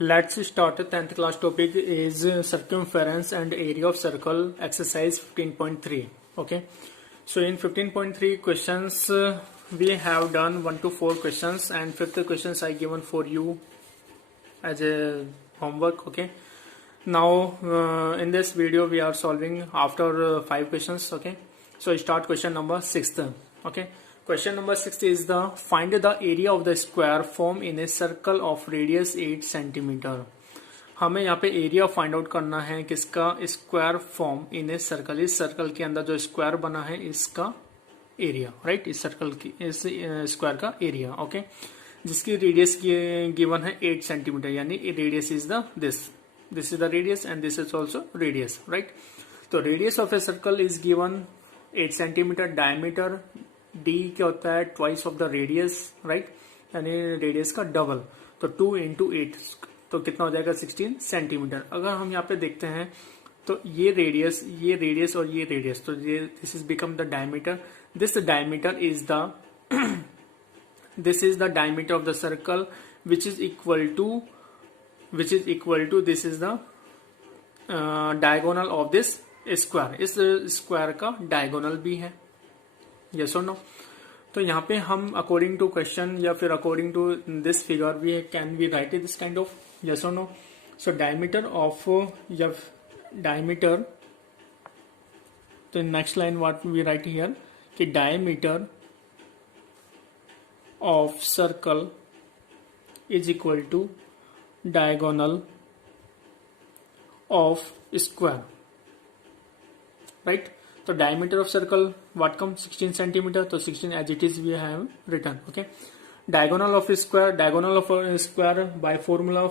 Let's start. 10th class topic is circumference and area of circle, exercise 15.3. Okay, so in 15.3 questions we have done 1 to 4 questions, and fifth questions I given for you as a homework. Okay, now in this video we are solving after 5 questions. Okay, so start question number 6. Okay, question number 6 is the find the area of the square form in a circle of radius 8 centimeter. हमें यहाँ पे area find out करना है किसका, square form in a circle. इस circle के अंदर जो स्क्वायर बना है इसका एरिया, राइट, इस सर्कल की इस स्क्वायर का एरिया. ओके, जिसकी रेडियस गिवन है 8 सेंटीमीटर, यानी radius is the this is the radius and this is also radius, right. तो radius of a circle is given 8 centimetre. Diameter D क्या होता है, twice of the radius, right, यानी radius का double. तो 2 into 8 तो कितना हो जाएगा, 16 सेंटीमीटर. अगर हम यहाँ पे देखते हैं तो ये रेडियस और ये रेडियस, तो ये this is become the diameter. This diameter is the this is the diameter of the circle which is equal to this is the diagonal of this square. इस स्क्वायर का डायगोनल भी है, yes or no. तो यहाँ पे हम according to question या फिर according to this figure we can be right this kind of, yes or no. So diameter of diameter, तो next line what we write here कि diameter of circle is equal to diagonal of square, right. तो diameter of circle what comes 16 centimeter, तो 16 as it is we have written. Okay, diagonal of square by formula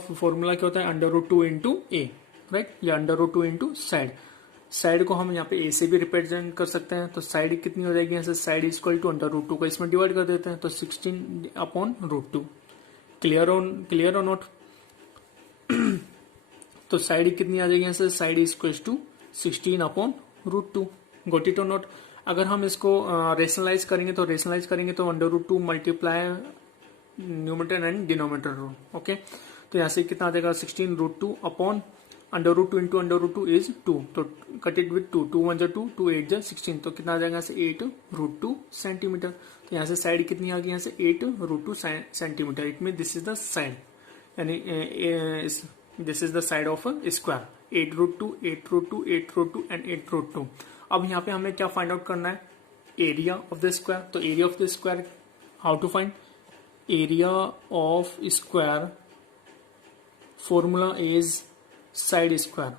क्या होता है, under root 2 into ए, right. या under root 2 into side को हम यहाँ पे ए से भी रिप्रेजेंट कर सकते हैं. तो साइड कितनी हो जाएगी, यहाँ से side equal to under root 2 को इसमें डिवाइड कर देते हैं, तो 16 अपॉन रूट 2. क्लियर और नोट. तो साइड कितनी आ जाएगी, यहाँ से side equal to 16 upon root 2. Got it और नोट. अगर हम इसको रेशनलाइज करेंगे तो under root 2 multiply numerator and denominator. Okay, तो यहाँ से कितना आ जाएगा, 16 root 2 upon under root 2 into under root 2 is 2. तो कट इट विथ 2, 2 1 जा 2, 2 8 जा 16. तो कितना आ जाएगा, यहाँ से 8 रूट 2 सेंटीमीटर. तो यहाँ से साइड कितनी आ गई, यहाँ से 8 root 2 centimetre. It mean this is the side, यानी this is the side of square. 8 root 2, 8 root 2, 8 root 2 and 8 root 2. अब यहाँ पे हमें क्या फाइंड आउट करना है, एरिया ऑफ द स्क्वायर. तो area of the square how to find, area of square formula is side square,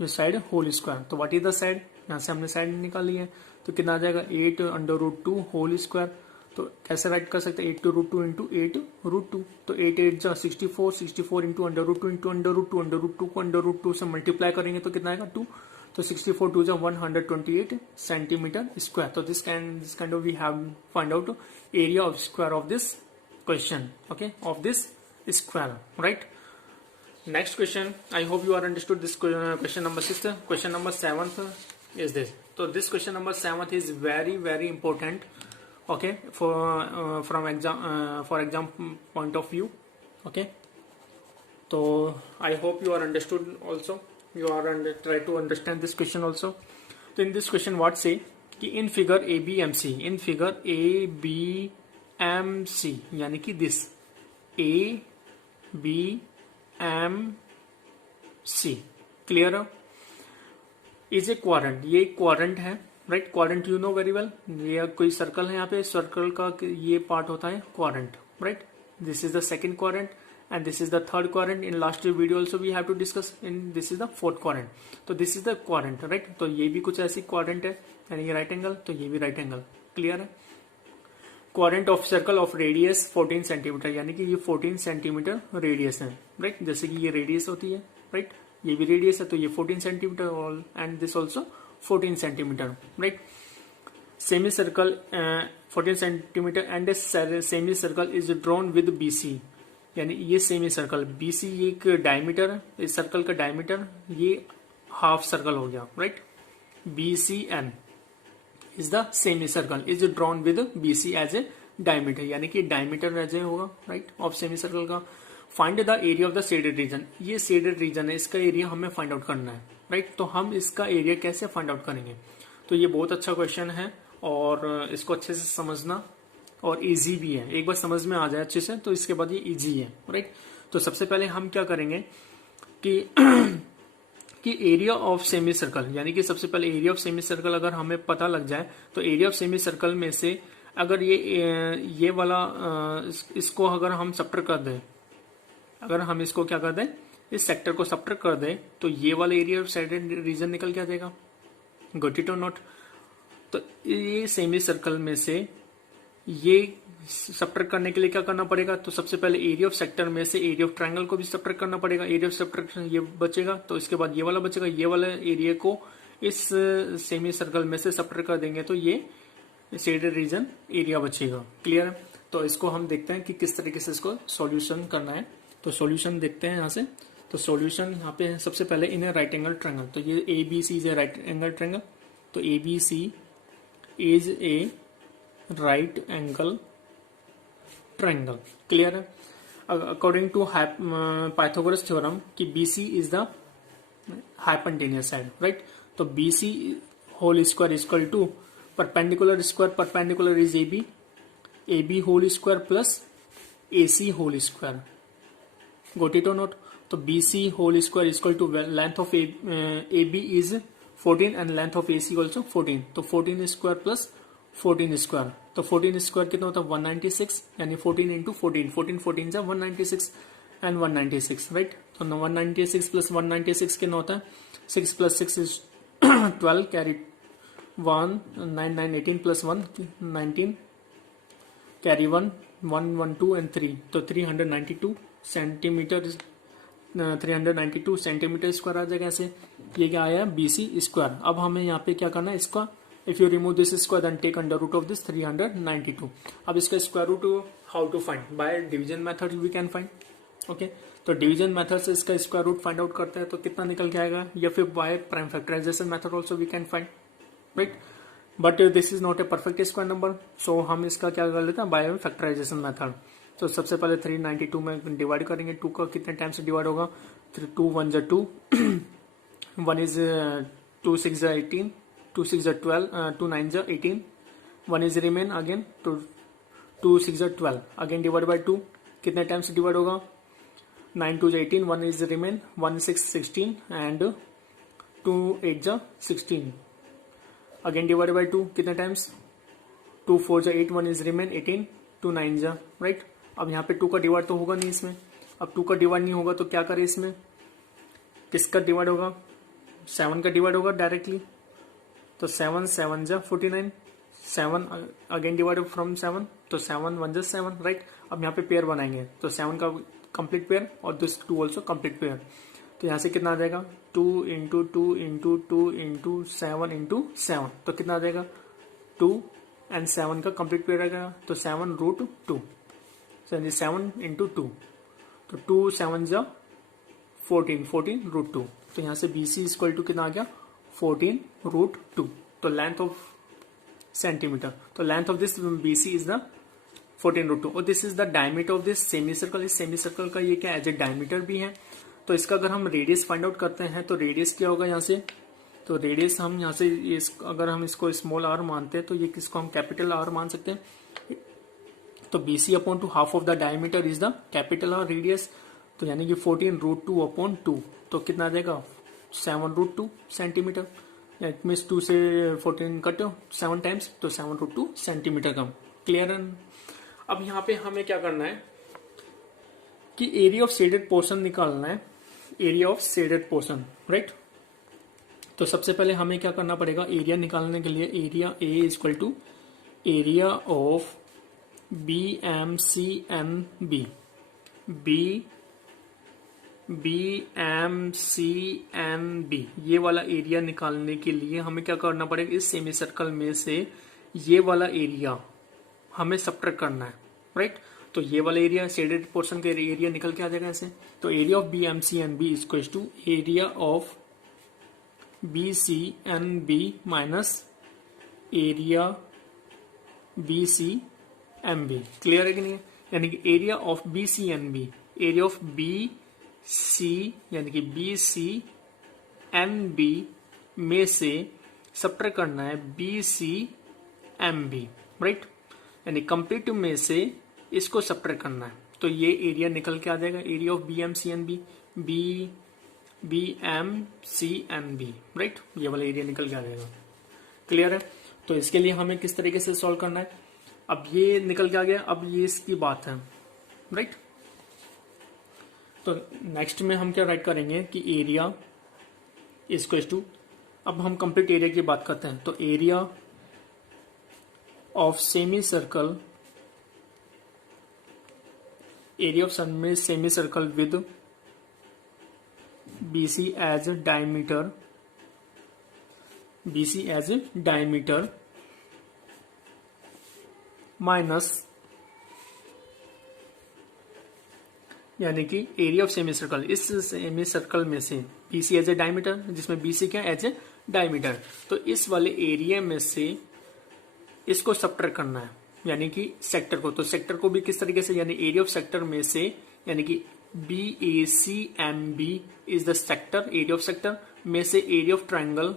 ये side whole square. तो व्हाट इज द साइड, यहाँ से हमने साइड निकाली है. तो कितना आ जाएगा, 8 अंडर रूट 2 होल स्क्वायर. तो कैसे राइट कर सकते हैं, 8 रूट 2 इंटू 8 रूट 2. तो 8 8 जा 64 into under root 2 into under root 2 को अंडर रूट 2 से मल्टीप्लाई करेंगे तो कितना आएगा, 2. तो 64 2 जा 128 सेंटीमीटर स्क्वायर. तो this kind of we have find out area of square of this question. Okay, of this square, right. Next question, I hope you are understood this question number 6. Question number 7th is this. So this question number 7th is very important. Okay, from exam point of view. Okay, so I hope you are understood also. You are try to understand this question also. So in this question what say कि in figure ABMC, यानी कि this ABMC clear is a quadrant. ये quadrant है, right. Quadrant you know very well. ये कोई circle है, यहाँ पे सर्कल का ये पार्ट होता है quadrant, right. This is the second quadrant and this is the third quadrant. In last video also we have to discuss in this is the fourth quadrant. तो this is the quadrant, right. तो ये भी कुछ ऐसी quadrant है, यानी ये right angle, तो ये भी राइट एंगल. क्लियर है. Quadrant of circle of radius 14 centimetre, यानी कि ये 14 सेंटीमीटर रेडियस है, राइट. जैसे कि ये रेडियस होती है, राइट, ये भी रेडियस है, तो ये 14 centimetre and this also 14 centimetre, right. Semi circle 14 centimetre and semi circle is drawn with BC, यानी ये सेमी सर्कल BC ये एक डायमीटर है, इस सर्कल का डायमीटर ये हाफ सर्कल हो गया, right. BCN is the semicircle is drawn with BC as a diameter, यानी कि डायमीटर एज ए होगा, राइट, ऑफ सेमी सर्कल का. Find the area of the shaded region, ये शेडेड रीजन है, इसका एरिया हमें फाइंड आउट करना है, राइट। तो हम इसका एरिया कैसे फाइंड आउट करेंगे, तो ये बहुत अच्छा क्वेश्चन है और इसको अच्छे से समझना और इजी भी है। एक बार समझ में आ जाए अच्छे से तो इसके बाद ये इजी है, राइट। तो सबसे पहले हम क्या करेंगे कि कि एरिया ऑफ सेमी सर्कल, यानी कि सबसे पहले एरिया ऑफ सेमी सर्कल अगर हमें पता लग जाए तो एरिया ऑफ सेमी सर्कल में से अगर ये वाला इसको अगर हम सब्ट्रैक्ट कर दें, अगर हम इसको क्या कर दें, इस सेक्टर को सब्ट्रैक्ट कर दें, तो ये वाला एरिया ऑफ शेडेड रीजन निकल के आ जाएगा। गॉट इट और नॉट। तो ये सेमी सर्कल में से ये सब्ट्रैक्ट करने के लिए क्या करना पड़ेगा, तो सबसे पहले एरिया ऑफ सेक्टर में से एरिया ऑफ ट्रायंगल को भी सब्ट्रैक्ट करना पड़ेगा। एरिया ऑफ सब्ट्रैक्शन ये बचेगा, तो इसके बाद ये वाला बचेगा, ये वाला एरिया को इस सेमी सर्कल में से सब्ट्रैक्ट कर देंगे तो ये शेडेड रीजन एरिया बचेगा। क्लियर है। तो इसको हम देखते हैं कि किस तरीके से इसको सॉल्यूशन करना है। तो सॉल्यूशन देखते हैं यहाँ से। तो सॉल्यूशन यहाँ पे सबसे पहले इन राइट एंगल ट्रायंगल, तो ये A B C is a right angle triangle, तो A B C is a right angle triangle. Clear है। अकॉर्डिंग टू पाइथागोरस थ्योरम कि BC is the hypotenuse side, right. तो BC whole square equal to perpendicular square, perpendicular is AB whole square plus AC whole square. Got it और not. तो BC whole square equal to length of AB is 14 and length of AC also 14, तो 14 square plus 14 square, तो 14 square कितना होता है 196, यानी 14 into 14, 14 14 जा 196 and 196, right. तो 196 प्लस 196 कितना होता है 6 plus 6 is 12, carry 1 9 9 18 plus 1 19, carry 1 1 1 2 and 3, तो 392 सेंटीमीटर 392 सेंटीमीटर स्क्वायर आ जाएगा ऐसे। ये क्या आया BC स्क्वायर। अब हमें यहाँ पे क्या करना है, इसका if you remove this square then take under root of this 392। अब इसका square root how to find, by division method we can find. Okay, तो डिवीजन मेथड से इसका स्क्वायर रूट फाइंड आउट करते हैं तो कितना निकल के आएगा, या फिर by prime factorisation method also we can find, right. But this is not a perfect square number, so हम इसका क्या कर लेते हैं बाय फैक्टराइजेशन मेथड। तो सबसे पहले 392 में डिवाइड करेंगे, 2 का कितने टाइम से डिवाइड होगा, 2 1 जा 2 1 इज 2 6 जा 18, 2 6 जा 12, 2 9 जा 18, 1 इज रिमेन अगेन, तो 2 6 जा 12 अगेन डिवाइड बाय 2, कितने टाइम से डिवाइड होगा 9 2 जा 18, 1 इज रिमेन, 1 6 16 एंड 2 8 जा 16 अगेन डिवाइड बाय 2, कितने टाइम्स 2 4 जा 8, 1 इज रिमेन 18, 2 9 जा, राइट। अब यहाँ पे 2 का डिवाइड तो होगा नहीं इसमें, अब 2 का डिवाइड नहीं होगा तो क्या करें, इसमें किसका डिवाइड होगा 7 का डिवाइड होगा डायरेक्टली, तो 7 7 जा 49, 7 अगेन डिवाइड फ्रॉम 7, तो 7 1 जा 7, राइट। अब यहाँ पे पेयर बनाएंगे तो 7 का कंप्लीट पेयर और दिस 2 ऑल्सो कंप्लीट पेयर, तो यहाँ से कितना आ जाएगा 2 इंटू 2 इंटू 2 इंटू 7 इंटू 7, तो कितना आ जाएगा 2 एंड 7 का कंप्लीट पेयर आएगा, तो 7 रूट 2, 7 इंटू 2, तो 2 7 जा 14, 14 रूट 2, तो यहाँ से BC इक्वल टू कितना आ गया 14 रूट 2, तो लेंथ ऑफ सेंटीमीटर, तो length of this BC is the 14 root 2 और this is the diameter of this semi circle. इस सेमी सर्कल का ये क्या एज ए डायमीटर भी है, तो इसका अगर हम रेडियस फाइंड आउट करते हैं तो रेडियस क्या होगा यहाँ से, तो रेडियस हम यहाँ से अगर हम इसको स्मॉल r मानते हैं तो ये किसको हम कैपिटल R मान सकते हैं, तो BC upon 2 half of the diameter is the capital R radius, तो यानी कि 14 रूट 2 अपॉन 2, तो कितना आ जाएगा 7 रूट 2 सेंटीमीटर, इट मीन्स 2 से 14 कट 7 टाइम्स, तो 7 रूट 2 सेंटीमीटर कम। क्लियर है। अब यहाँ पे हमें क्या करना है कि एरिया ऑफ शेडेड पोर्शन निकालना है, area of shaded portion, right. तो सबसे पहले हमें क्या करना पड़ेगा, एरिया निकालने के लिए area A equal to area of BMCNB, BMCNB ये वाला एरिया निकालने के लिए हमें क्या करना पड़ेगा, इस सेमी सर्कल में से ये वाला एरिया हमें सब्ट्रैक्ट करना है, राइट। तो ये वाला एरिया शेडेड पोर्शन के एरिया निकल के आ जाएगा ऐसे, तो area of BMCNB equal to area of BCNB minus area BCMB। क्लियर है कि नहीं, यानी कि area of BCNB area of B C यानी कि बी सी एम बी में से सब्ट्रैक्ट करना है B C M B, right, यानी कंप्लीट में से इसको सब्ट्रैक्ट करना है। तो ये एरिया निकल के आ जाएगा, area of B M C M B, B M C M B, right, ये वाला एरिया निकल के आ जाएगा। क्लियर है? तो इसके लिए हमें किस तरीके से सॉल्व करना है, अब ये निकल के आ गया, अब ये इसकी बात है, राइट। तो नेक्स्ट में हम क्या राइट करेंगे कि एरिया इक्वल्स टू, अब हम कंप्लीट एरिया की बात करते हैं, तो area of semi circle, area of semi circle with BC as diameter, BC as diameter minus, यानी कि एरिया ऑफ सेमी सर्कल, इस सेमी सर्कल में से BC एज ए डायमीटर, जिसमें BC क्या एज ए डायमीटर, तो इस वाले एरिया में से इसको सब्ट्रैक्ट करना है, यानी कि सेक्टर को। तो सेक्टर को भी किस तरीके से, यानी एरिया ऑफ सेक्टर में से, यानी कि BACMB is the sector, area of sector में से एरिया ऑफ ट्रायंगल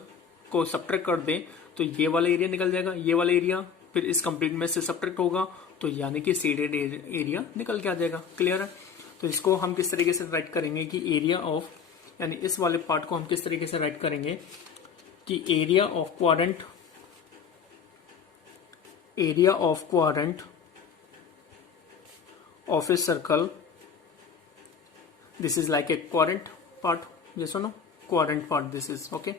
को सब्ट्रैक्ट कर दें तो ये वाला एरिया निकल जाएगा, ये वाला एरिया फिर इस कंप्लीट में से सब्ट्रैक्ट होगा तो यानी कि शेडेड एरिया निकल के आ जाएगा। क्लियर है? तो इसको हम किस तरीके से राइट करेंगे कि एरिया ऑफ, यानी इस वाले पार्ट को हम किस तरीके से राइट करेंगे कि area of quadrant, area of quadrant of a circle, this is like a quadrant part, ये सुनो quadrant part this is, okay.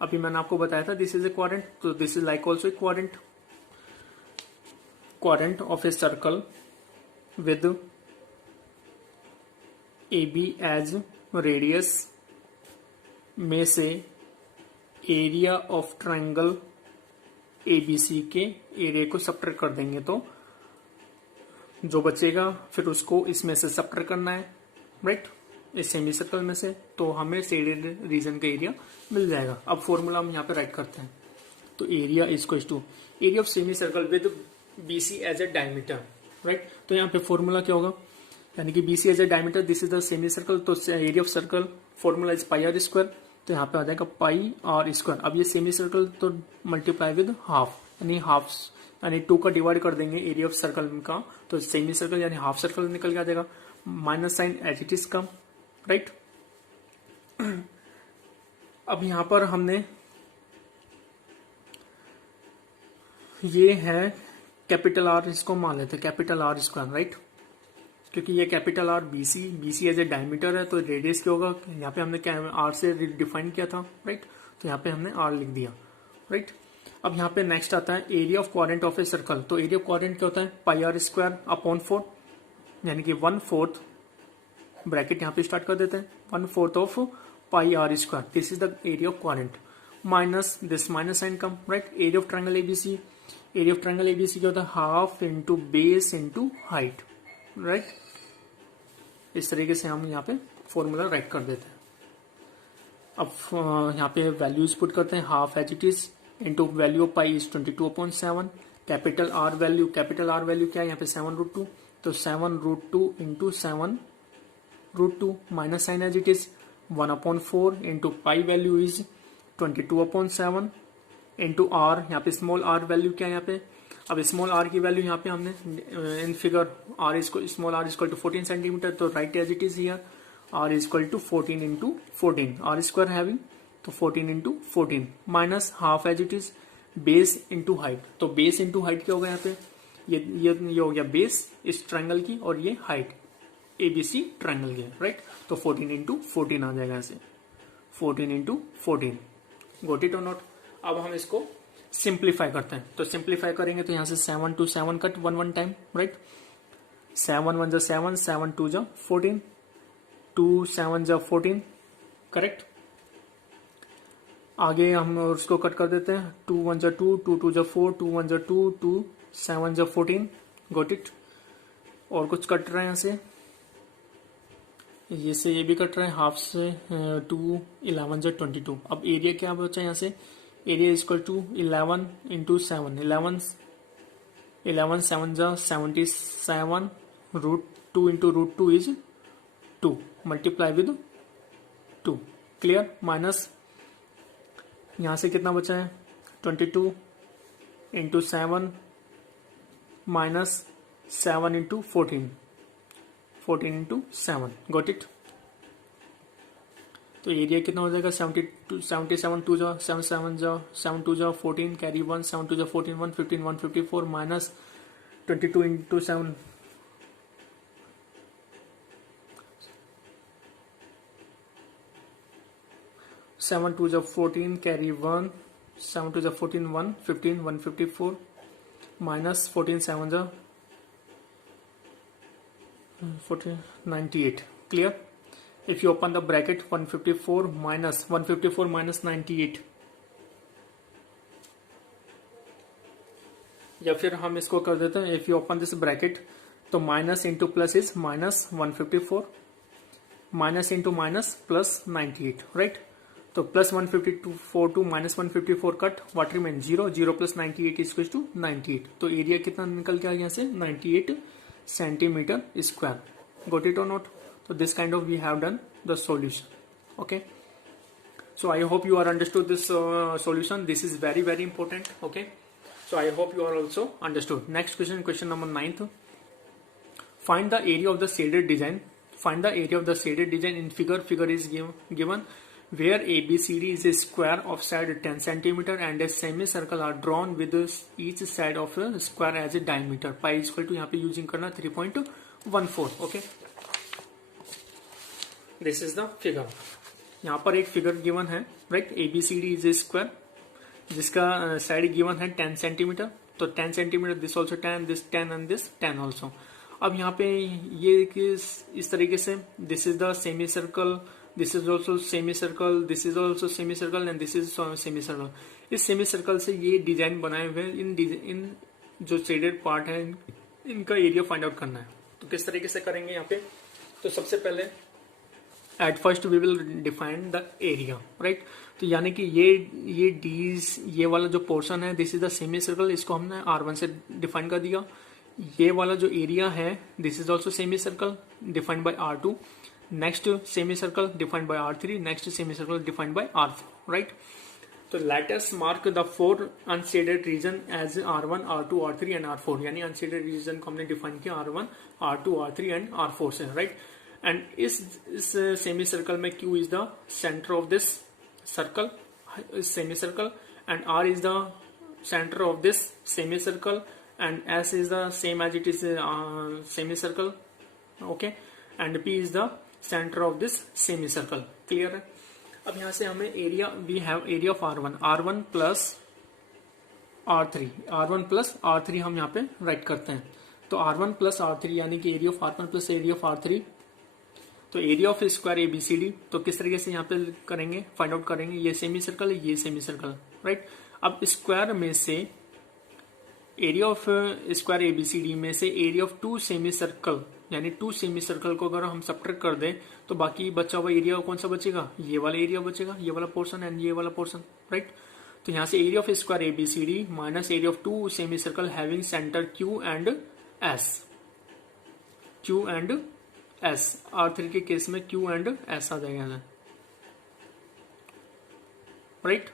अभी मैंने आपको बताया था दिस इज ए क्वाड्रेंट, तो this is like also a quadrant, quadrant of a circle with AB as radius में से एरिया ऑफ ट्रायंगल ABC के एरिया को सब्ट्रैक्ट कर देंगे तो जो बचेगा फिर उसको इसमें से सब्ट्रैक्ट करना है, राइट, इस सेमी सर्कल में से, तो हमें शेडेड रीजन का एरिया मिल जाएगा। अब फॉर्मूला हम यहाँ पे राइट करते हैं, तो area equals to area of semi circle with BC as a diameter, right. तो यहाँ पे फॉर्मूला क्या होगा, यानी कि BC as a diameter, this is the semi circle, तो area of circle formula is pi are square, तो यहाँ पे आ जाएगा पाई आर स्क्वायर। अब ये सेमी सर्कल तो मल्टीप्लाई विद हाफ, यानी हाफ, यानी 2 का डिवाइड कर देंगे एरिया ऑफ सर्कल का, तो सेमी सर्कल यानी हाफ सर्कल निकल के आ जाएगा, minus sign as it is का, राइट। अब यहां पर हमने ये है कैपिटल आर, इसको मान लेते हैं कैपिटल आर स्क्वायर, राइट, क्योंकि ये capital R BC as a diameter है, तो रेडियस क्या होगा, यहाँ पे हमने आर से डिफाइन किया था, राइट, तो यहाँ पे हमने आर लिख दिया, राइट। अब यहाँ पे नेक्स्ट आता है area of quadrant of a circle, तो एरिया ऑफ क्वाड्रेंट क्या होता है, पाई आर स्क्वायर अपॉन 4, यानी कि 1/4, ब्रैकेट यहाँ पे स्टार्ट कर देते हैं, 1/4 of pi are square, this is the area of quadrant, minus this minus sign come, right. Area of triangle ABC, area of triangle ABC क्या होता है, half into base into height, right. इस तरीके से हम यहाँ पे फॉर्मूला राइट कर देते हैं। अब यहाँ पे वैल्यूज पुट करते हैं, half as it is into value of pi is 22/7, capital R value क्या है यहाँ पे 7√2, तो 7√2 into 7√2 minus sign as it is 1/4 into pi value is 22/7 into R, यहाँ पे स्मॉल आर वैल्यू क्या है यहाँ पे, अब स्मॉल आर की वैल्यू यहाँ पे हमने इन फिगर आर इसको small r equal to 14 centimetre, तो right as it is here r equal to 14 into 14, r square having, तो 14 into 14 minus half as it is base into height, तो base into height क्या होगा यहाँ पे, ये हो गया बेस इस ट्रायंगल की और ये हाइट ABC ट्रायंगल की, राइट, तो 14 इंटू 14 आ जाएगा ऐसे, 14 इंटू 14, गोट इट और नॉट। अब हम इसको सिंप्लीफाई करते हैं, तो सिंप्लीफाई करेंगे तो यहाँ से 7 to 7 कट 1 टाइम, राइट, 7 1 जा 7, 7 2 जा 14, 2 7 जा 14, करेक्ट। आगे हम उसको कट कर देते हैं, 2 1 जा 2, 2 2 जा 4, 2 1 जा 2, 2 7 जा 14, गोट इट। और कुछ कट रहे हैं यहाँ से, ये से ये भी कट रहा है, हाफ से 2 11 जा 22। अब एरिया क्या बचा यहाँ से, एरिया इक्वल टू 11 इंटू 7, 11 7 जा 77, √2 into √2 is 2 multiply with 2, clear. Minus यहां से कितना बचा है 22 into 7 minus 7 into 14 into 7, got it. तो एरिया कितना हो जाएगा 77 टू जा 7 7 जा 7 2 जा 14 कैरी 1 7 2 जा 14 115 154 माइनस 22 इंटू 7 7 2 जा 14 कैरी 1 7 2 जा 14 115 154 माइनस 14 7 जा 14 98, clear। If you open the bracket 154 minus 98, या फिर हम इसको कर देते हैं if you open this bracket तो minus into plus is minus 154 minus into minus plus 98, right. तो plus 154 to minus 154 cut what remain 0 plus 98 is to 98। तो एरिया कितना निकल गया यहाँ से 98 सेंटीमीटर स्क्वायर, गॉट इट और not. So this kind of we have done the solution, okay। So I hope you are understood this solution. This is very very important, okay। So I hope you are also understood. Next question, question number 9th. Find the area of the shaded design. Find the area of the shaded design in figure. Figure is given where ABCD is a square of side 10 centimeter and a semicircle are drawn with each side of a square as a diameter. Pi is equal to यहाँ पे using करना 3.14, okay। This is the figure. यहाँ पर एक figure given है, right. ABCD is a square जिसका side given है 10 centimetre. तो 10 centimetre, this also 10, this 10 and this 10 also. अब यहाँ पे ये इस तरीके से this is the semi circle, this is also semi circle, this is also semi circle and this is semi circle. इस सेमी सर्कल से ये डिजाइन बनाए हुए इन जो शेडेड पार्ट है इनका एरिया फाइंड आउट करना है। तो किस तरीके से करेंगे यहाँ पे, तो सबसे पहले at first we will define the area, right. तो यानी कि ये डीज ये वाला जो पोर्शन है this is the semi circle, इसको हमने R1 से डिफाइन कर दिया। ये वाला जो एरिया है this is also semi circle defined by R2, next semi circle defined by R3, next semi circle defined by R4, right. तो let us mark the 4 unshaded region as R1 R2 R3 and R4, यानी unshielded reason को हमने define किया R1 R2 R3 and R4 से, right. And इस semi circle में Q is the centre of this circle semi circle and R is the centre of this semi circle and S is the same as it is semi circle, okay. And P is the centre of this semi circle, clear है। अब यहां से हमें area, we have area of R1 plus R3 हम यहाँ पे right करते हैं। तो R1 प्लस R3 यानी कि area of R1 plus area of R3, तो एरिया ऑफ स्क्वायर ABCD। तो किस तरीके से यहाँ पे करेंगे, फाइंड आउट करेंगे, ये सेमी सर्कल है, ये सेमी सर्कल, राइट। अब स्क्वायर में से एरिया ऑफ स्क्वायर ABCD में से एरिया ऑफ 2 सेमी सर्कल यानी 2 सेमी सर्कल को अगर हम सब्ट्रैक्ट कर दें तो बाकी बचा हुआ एरिया कौन सा बचेगा, ये वाला एरिया बचेगा, ये वाला पोर्शन एंड ये वाला पोर्शन, राइट। तो यहाँ से area of square ABCD minus area of 2 semi circle having centre Q and S। R3 के केस में Q एंड S आ जाएगा, राइट।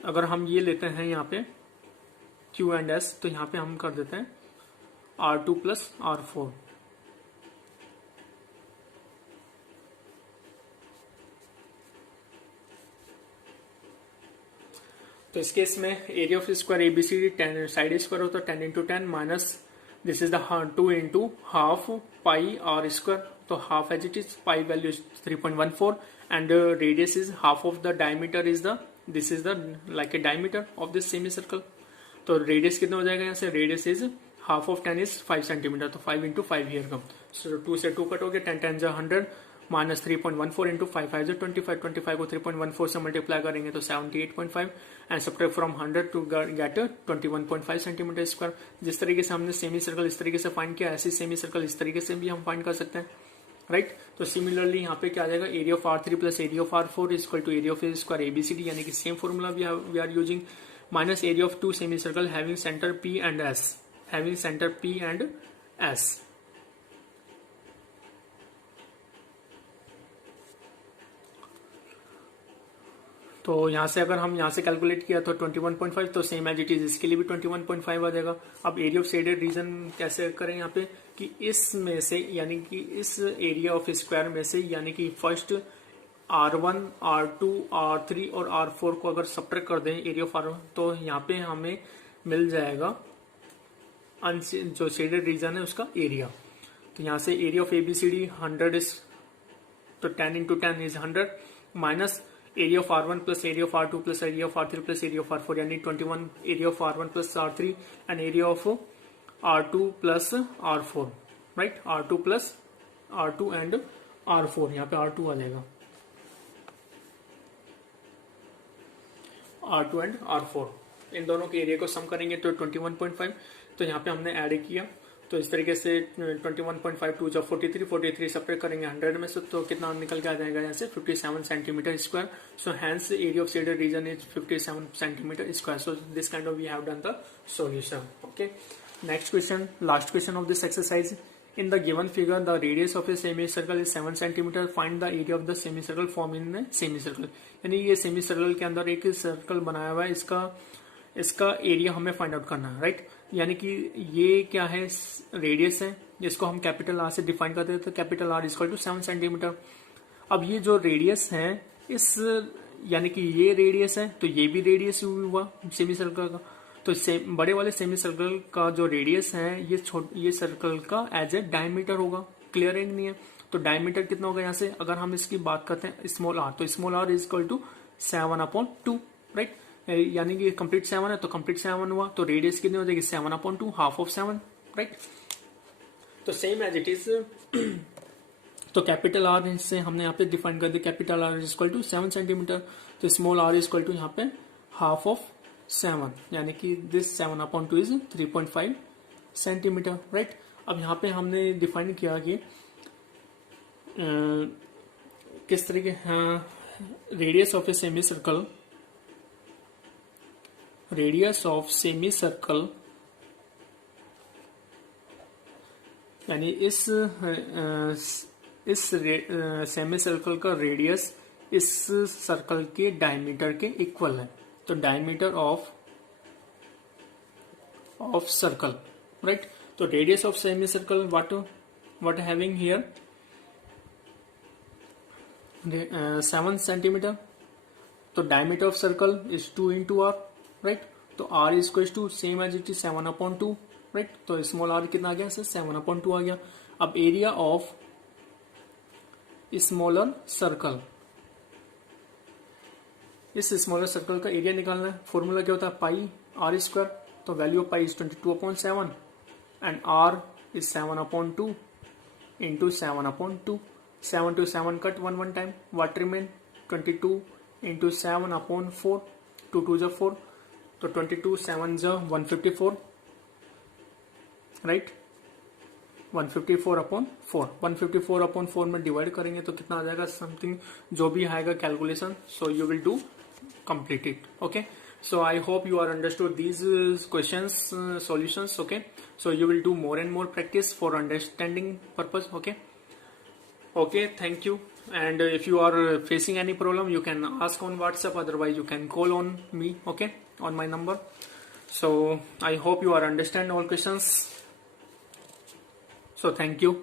अगर हम ये लेते हैं यहाँ पे Q एंड S तो यहाँ पे हम कर देते हैं R2 प्लस R4। तो इस केस में area of square ABCD 10 side square होता है 10 into 10 minus this is the 2 into half pi R square. तो half as it is, pi value is 3.14 and radius is half of the diameter is the this is the like a diameter of this semi circle. तो radius कितना हो जाएगा यहाँ से, radius is half of 10 is 5 centimetre. तो 5 into 5 here come, सो 2 से 2 cut हो गया, 10 10 जा 100 माइनस 3.14 इंटू 5 5 जो 25 को 3.14 से मल्टीप्लाई करेंगे तो 78.5 and subtract from 100 to get 21.5 centimetre square. जिस तरीके से हमने सेमी सर्कल इस तरीके से फाइंड किया, ऐसे सेमी सर्कल इस तरीके से भी हम फाइंड कर सकते हैं, राइट। तो सिमिलरली यहाँ पे क्या आ जाएगा, area of R3 plus area of R4 is equal to area of square ABCD, यानी कि same formula we are using, minus area of 2 semi circle having centre P and S, तो यहाँ से अगर हम यहाँ से कैलकुलेट किया तो 21.5, तो सेम एज इट इज इसके लिए भी 21.5 आ जाएगा। अब एरिया ऑफ शेडेड रीजन कैसे करें यहाँ पे कि इसमें से यानी कि इस एरिया ऑफ स्क्वायर में से यानी कि फर्स्ट R1, R2, R3 और R4 को अगर सब्ट्रैक्ट कर दें एरिया ऑफ R1, तो यहाँ पे हमें मिल जाएगा जो शेडेड रीजन है उसका एरिया। तो यहाँ से एरिया ऑफ ABCD 100 इज, तो 10 into 10 is 100 minus area of R1 plus area of R2 plus area of R3 plus area of R4 यानी 21 area of R1 plus R3 and area of R2 plus R4, right, R2 plus R2 and R4, यहाँ पे R2 आ जाएगा, R2 and R4 इन दोनों के एरिया को सम करेंगे तो 21.5, तो यहाँ पे हमने ऐड किया। तो इस तरीके से 21.5 2 जब 43 सपरेट करेंगे 100 में से, तो कितना निकल के आ जाएगा यहाँ से 57 centimetre square. So hence area of shaded region is 57 centimetre square. So this kind of we have done the solution. Okay, next question, last question of this exercise. In the given figure, the radius of a semicircle is 7 centimeter. Find the area of the semicircle formed in a semicircle. यानी ये semicircle के अंदर एक circle बनाया हुआ है, इसका area हमें फाइंड आउट करना है, राइट। यानी कि ये क्या है, रेडियस है, जिसको हम कैपिटल आर से डिफाइन करते हैं, तो capital R equal to 7 centimetre. अब ये जो रेडियस है इस, यानी कि ये रेडियस है तो ये भी रेडियस हुआ सेमी सर्कल का। तो बड़े वाले सेमी सर्कल का जो रेडियस है ये सर्कल का एज ए डायमीटर होगा। क्लियर है नहीं है? तो डायमीटर कितना होगा यहाँ से, अगर हम इसकी बात करते हैं स्मॉल आर, तो small r is equal to 7/2, right. यानी कि कंप्लीट 7 है तो कंप्लीट 7 हुआ, तो रेडियस कितनी हो जाएगी 7/2, हाफ ऑफ 7, राइट। तो सेम एज इट इज, तो कैपिटल आर से हमने यहाँ पे डिफाइन कर दिया, capital R is equal to 7 centimetre, तो small r is equal to यहाँ पे हाफ ऑफ 7, यानी कि दिस 7/2 इज 3.5 सेंटीमीटर, राइट। अब यहाँ पे हमने डिफाइन किया कि किस तरीके, radius of a semi circle, radius of semi circle यानी इस सेमी सर्कल का रेडियस इस सर्कल के डायमीटर के इक्वल है। तो डायमीटर ऑफ सर्कल, राइट। तो radius of semi circle what having here 7 centimetre, तो diameter of circle is 2 into r, right. तो r is equal to same as it is 7/2, right. तो small r कितना आ गया, 7/2 आ गया। अब एरिया ऑफ स्मॉलर सर्कल, इस स्मॉलर सर्कल का एरिया निकालना है। फॉर्मूला क्या होता है, पाई r स्क्वायर, तो value of pi is 22/7 and r is 7/2 into 7/2, 7 to 7 cut 1 time, what remain 22 into 7/4, 2 2 जा 4, तो 22 7 जा 154, राइट। 154/4, 154/4 में डिवाइड करेंगे तो कितना आ जाएगा, समथिंग जो भी आएगा calculation, so you will do complete it. Okay, so I hope you are understood these questions solutions. Okay, so you will do more and more practice for understanding purpose. Okay, thank you. And if you are facing any problem, you can ask on WhatsApp, otherwise you can call on me, okay, on my number. So I hope you are understand all questions. So thank you.